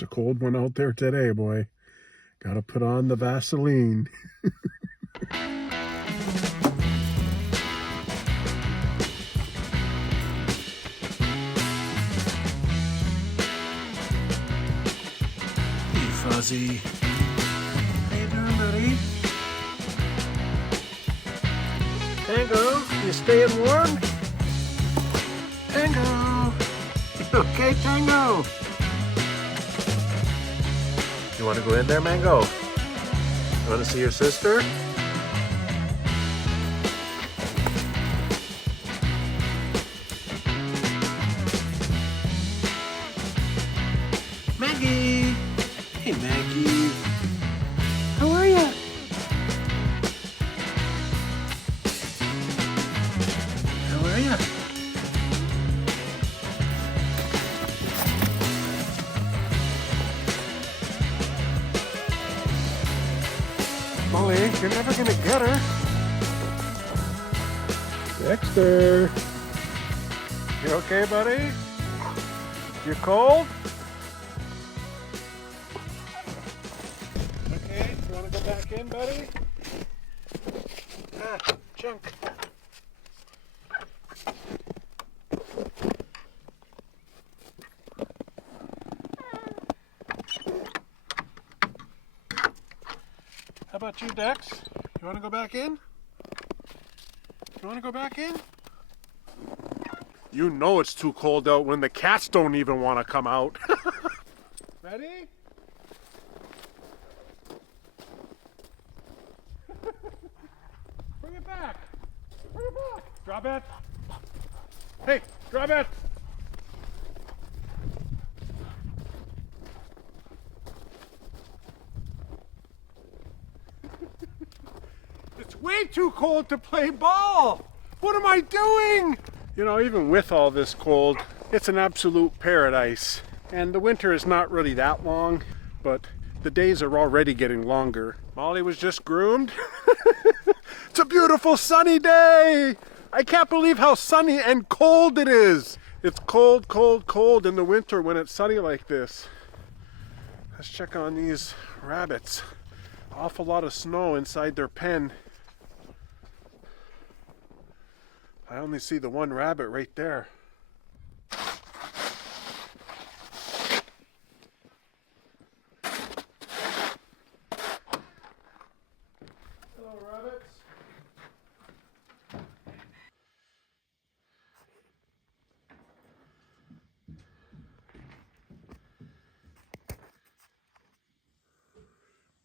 It's a cold one out there today, boy. Gotta put on the Vaseline. Hey, Fuzzy. How you doing, buddy? Tango, you staying warm? Tango! Okay, Tango? You want to go in there, Mango? You want to see your sister? Maggie! Hey, Maggie. How are you? How are you? Molly, you're never gonna get her. Dexter! You okay, buddy? You cold? Okay, you wanna go back in, buddy? Ah, junk. How about you, Dex? You want to go back in? You want to go back in? You know it's too cold out when the cats don't even want to come out. Ready? Bring it back. Bring it back. Drop it. Hey, drop it. It's way too cold to play ball. What am I doing? You know, even with all this cold, it's an absolute paradise. And the winter is not really that long, but the days are already getting longer. Molly was just groomed. It's a beautiful sunny day. I can't believe how sunny and cold it is. It's cold, cold, cold in the winter when it's sunny like this. Let's check on these rabbits. Awful lot of snow inside their pen. I only see the one rabbit right there. Hello, rabbits.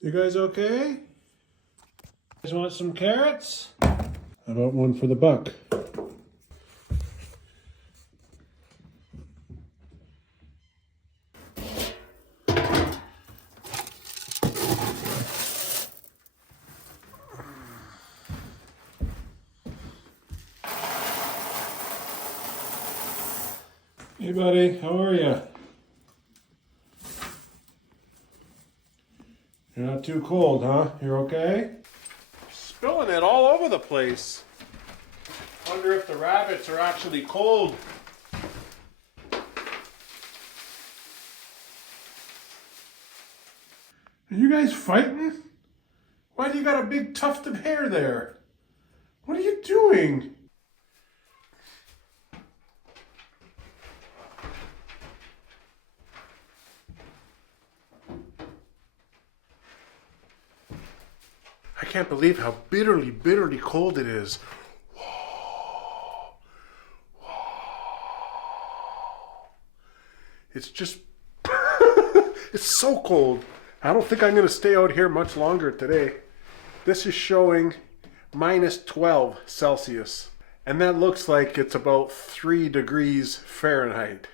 You guys okay? You guys want some carrots? How about one for the buck? Hey buddy, how are you? You're not too cold, huh? You're okay? Spilling it all over the place. Wonder if the rabbits are actually cold. Are you guys fighting? Why do you got a big tuft of hair there? What are you doing? I can't believe how bitterly, bitterly cold it is. Whoa. Whoa. It's just, it's so cold. I don't think I'm going to stay out here much longer today. This is showing minus 12 Celsius. And that looks like it's about 3 degrees Fahrenheit.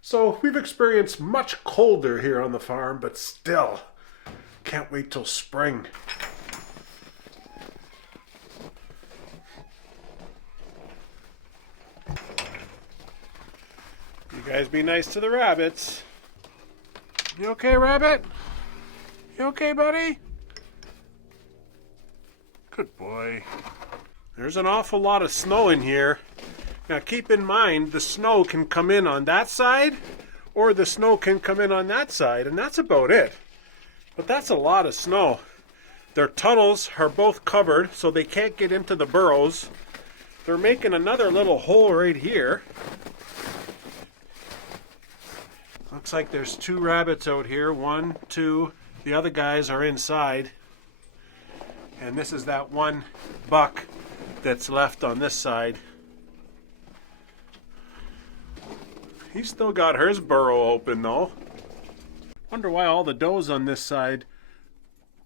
So we've experienced much colder here on the farm, but still, can't wait till spring. You guys be nice to the rabbits. You okay, rabbit? You okay, buddy? Good boy. There's an awful lot of snow in here. Now keep in mind, the snow can come in on that side or the snow can come in on that side, and that's about it. But that's a lot of snow. Their tunnels are both covered, so they can't get into the burrows. They're making another little hole right here. Looks like there's 2 rabbits out here. 1, 2. The other guys are inside. And this is that one buck that's left on this side. He's still got his burrow open though. Wonder why all the does on this side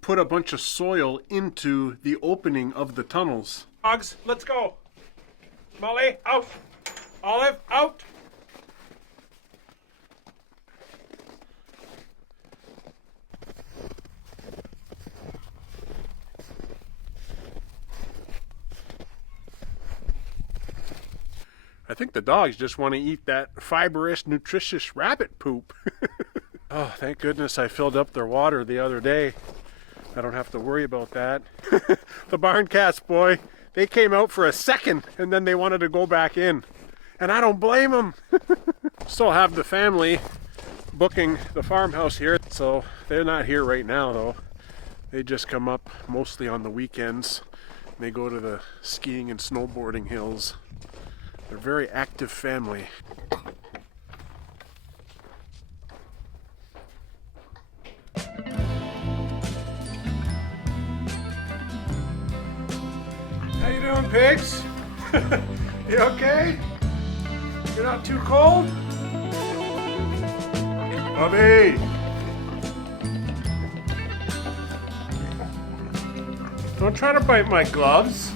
put a bunch of soil into the opening of the tunnels. Dogs, let's go. Molly, out. Olive, out. I think the dogs just want to eat that fibrous, nutritious rabbit poop. Oh, thank goodness I filled up their water the other day. I don't have to worry about that. The barn cats, boy, they came out for a second and then they wanted to go back in. And I don't blame them. Still have the family booking the farmhouse here, so they're not here right now though. They just come up mostly on the weekends. They go to the skiing and snowboarding hills. They're a very active family. How you doing, pigs? You okay? You're not too cold? Bubby! Don't try to bite my gloves.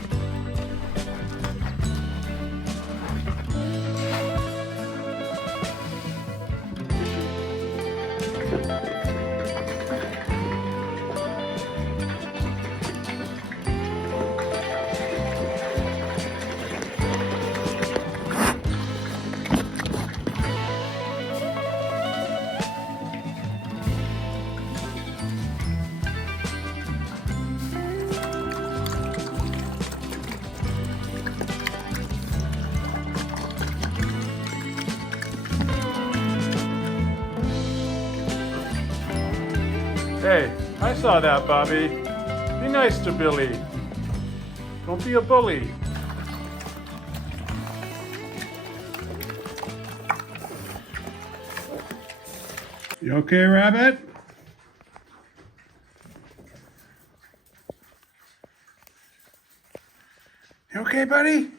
Hey, I saw that, Bobby. Be nice to Billy. Don't be a bully. You okay, Rabbit? You okay, buddy?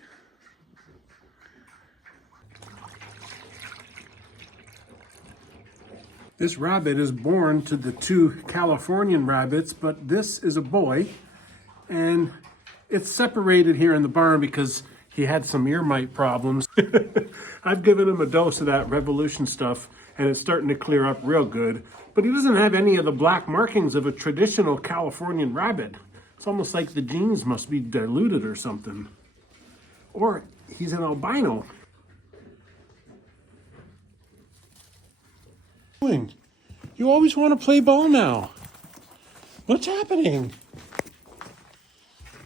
This rabbit is born to the 2 Californian rabbits, but this is a boy, and it's separated here in the barn because he had some ear mite problems. I've given him a dose of that Revolution stuff, and it's starting to clear up real good, but he doesn't have any of the black markings of a traditional Californian rabbit. It's almost like the genes must be diluted or something. Or he's an albino. You always want to play ball now. What's happening?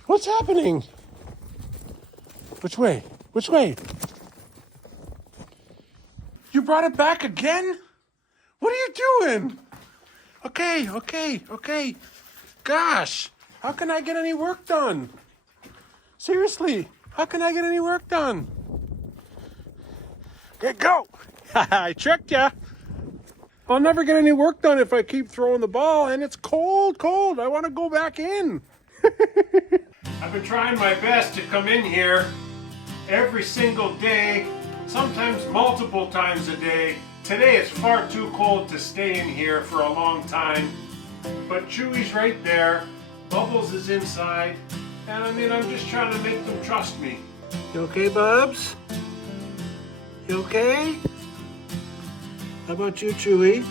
What's happening? Which way? Which way? You brought it back again? What are you doing? Okay. Gosh, how can I get any work done? Seriously, how can I get any work done? Okay, go. I tricked ya. I'll never get any work done if I keep throwing the ball, and it's cold. I want to go back in. I've been trying my best to come in here every single day, sometimes multiple times a day. Today it's far too cold to stay in here for a long time, but Chewy's right there, Bubbles is inside, and I'm just trying to make them trust me. You okay, Bubs? You okay? How about you, Chewy?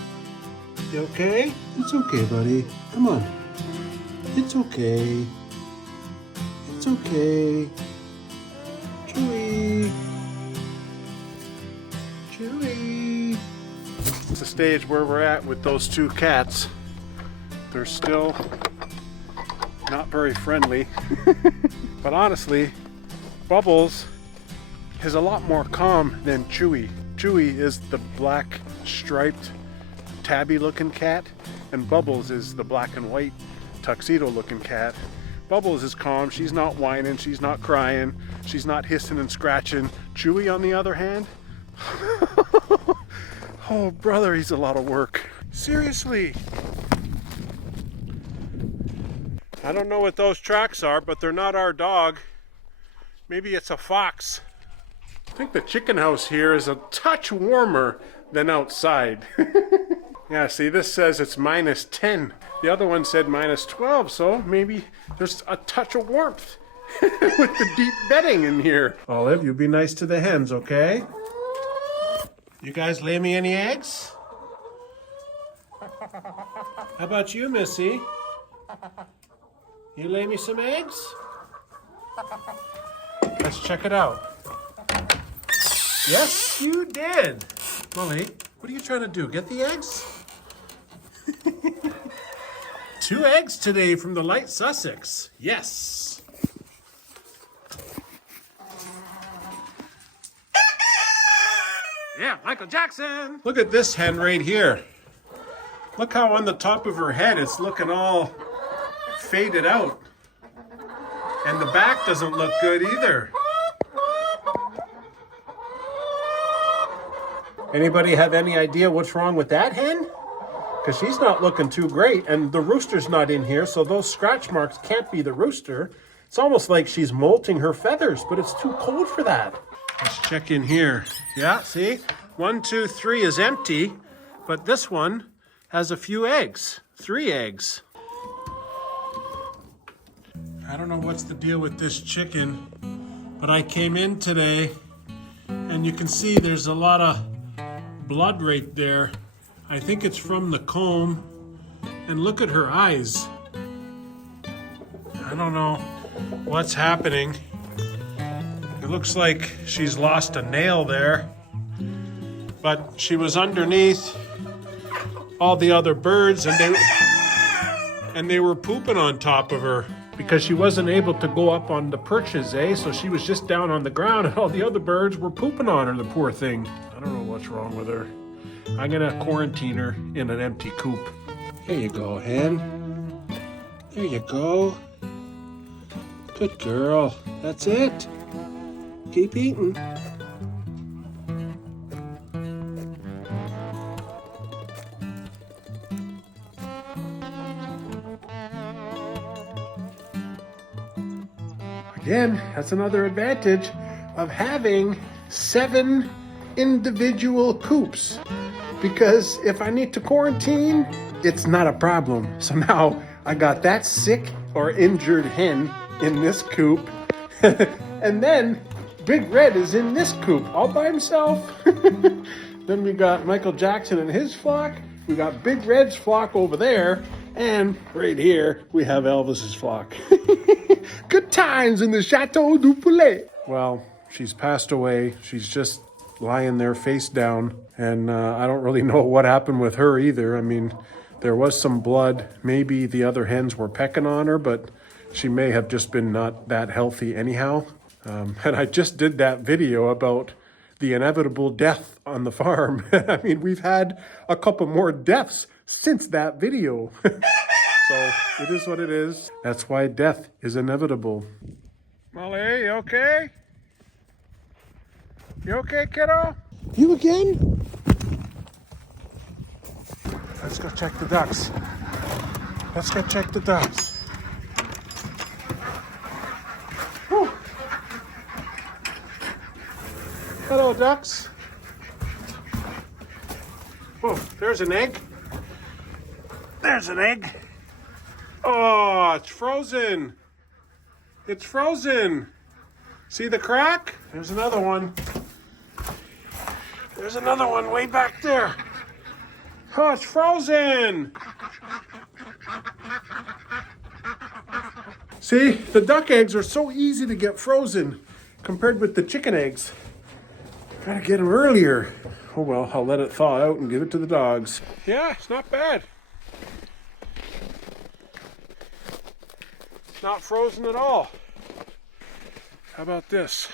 You okay? It's okay, buddy. Come on. It's okay. It's okay. Chewy. Chewy. It's the stage where we're at with those 2 cats. They're still not very friendly. But honestly, Bubbles is a lot more calm than Chewy. Chewy is the black striped tabby looking cat, and Bubbles is the black and white tuxedo looking cat. Bubbles is calm, she's not whining, she's not crying, she's not hissing and scratching. Chewy, on the other hand, oh brother, he's a lot of work. Seriously. I don't know what those tracks are, but they're not our dog. Maybe it's a fox. I think the chicken house here is a touch warmer than outside. Yeah, see, this says it's -10. The other one said -12, so maybe there's a touch of warmth with the deep bedding in here. Olive, you be nice to the hens, okay? You guys lay me any eggs? How about you, Missy? You lay me some eggs? Let's check it out. Yes, you did. Molly, what are you trying to do? Get the eggs? 2 eggs today from the light Sussex. Yes. Yeah, Michael Jackson. Look at this hen right here. Look how on the top of her head it's looking all faded out. And the back doesn't look good either. Anybody have any idea what's wrong with that hen? Because she's not looking too great, and the rooster's not in here, so those scratch marks can't be the rooster. It's almost like she's molting her feathers, but it's too cold for that. Let's check in here. Yeah, see? 1, 2, 3 is empty, but this one has a few eggs. 3 eggs. I don't know what's the deal with this chicken, but I came in today, and you can see there's a lot of blood right there. I think it's from the comb. And look at her eyes. I don't know what's happening. It looks like she's lost a nail there. But she was underneath all the other birds, and they were pooping on top of her because she wasn't able to go up on the perches, eh? So she was just down on the ground, and all the other birds were pooping on her, the poor thing. I don't know what's wrong with her. I'm gonna quarantine her in an empty coop. There you go, hen. There you go. Good girl. That's it. Keep eating. Again, that's another advantage of having 7 individual coops. Because if I need to quarantine, it's not a problem. So now I got that sick or injured hen in this coop. And then Big Red is in this coop all by himself. Then we got Michael Jackson and his flock. We got Big Red's flock over there. And right here, we have Elvis's flock. Good times in the Chateau du Poulet. Well, she's passed away. She's just lying there face down. And I don't really know what happened with her either. I mean, there was some blood. Maybe the other hens were pecking on her, but she may have just been not that healthy anyhow. And I just did that video about the inevitable death on the farm. I mean, we've had a couple more deaths since that video. So it is what it is. That's why death is inevitable. Molly, you okay? You okay, kiddo? You again? Let's go check the ducks. Let's go check the ducks. Whew. Hello, ducks. Oh, there's an egg. There's an egg. Oh, it's frozen. It's frozen. See the crack? There's another one. There's another one way back there. Oh, it's frozen. See, the duck eggs are so easy to get frozen compared with the chicken eggs. Gotta get them earlier. Oh well, I'll let it thaw out and give it to the dogs. Yeah, it's not bad. It's not frozen at all. How about this?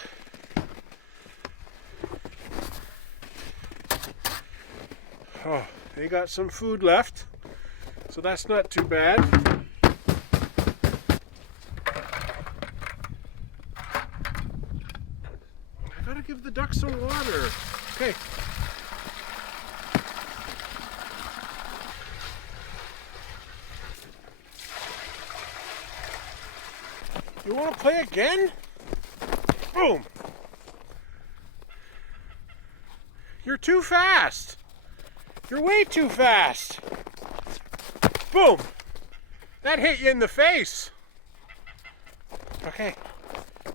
Oh, they got some food left, so that's not too bad. I gotta give the ducks some water. Okay. You want to play again? Boom! You're too fast! You're way too fast! Boom! That hit you in the face! Okay,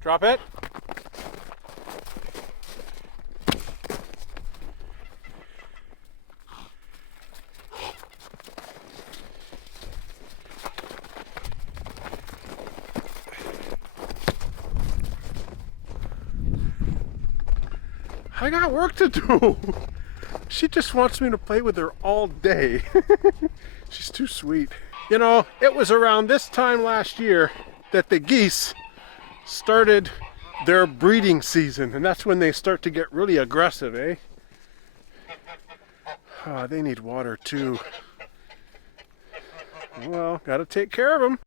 drop it. I got work to do. She just wants me to play with her all day. She's too sweet. You know, it was around this time last year that the geese started their breeding season, and that's when they start to get really aggressive, eh? Oh, they need water too. Well, gotta take care of them.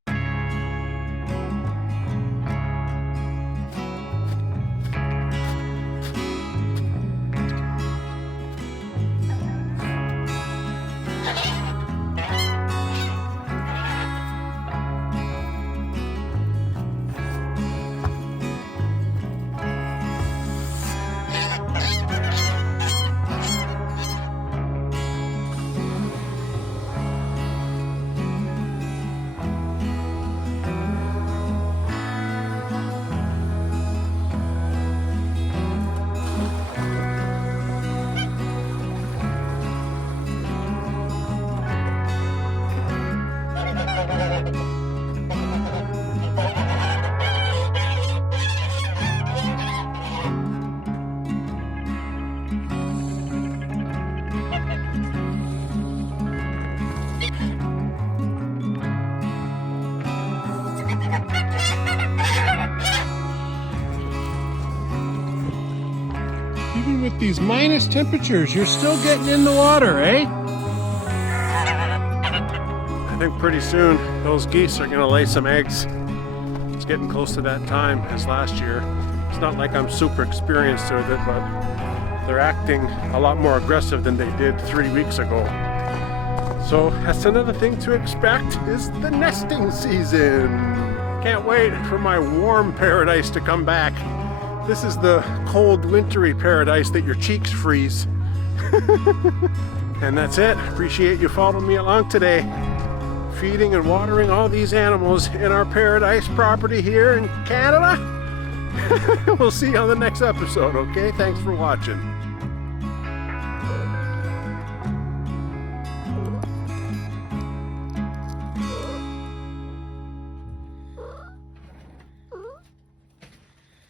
Even with these minus temperatures, you're still getting in the water, eh? I think pretty soon those geese are gonna lay some eggs. It's getting close to that time as last year. It's not like I'm super experienced with it, but they're acting a lot more aggressive than they did 3 weeks ago. So that's another thing to expect is the nesting season. Can't wait for my warm paradise to come back. This is the cold, wintry paradise that your cheeks freeze. And that's it. Appreciate you following me along today. Feeding and watering all these animals in our paradise property here in Canada. We'll see you on the next episode, okay? Thanks for watching.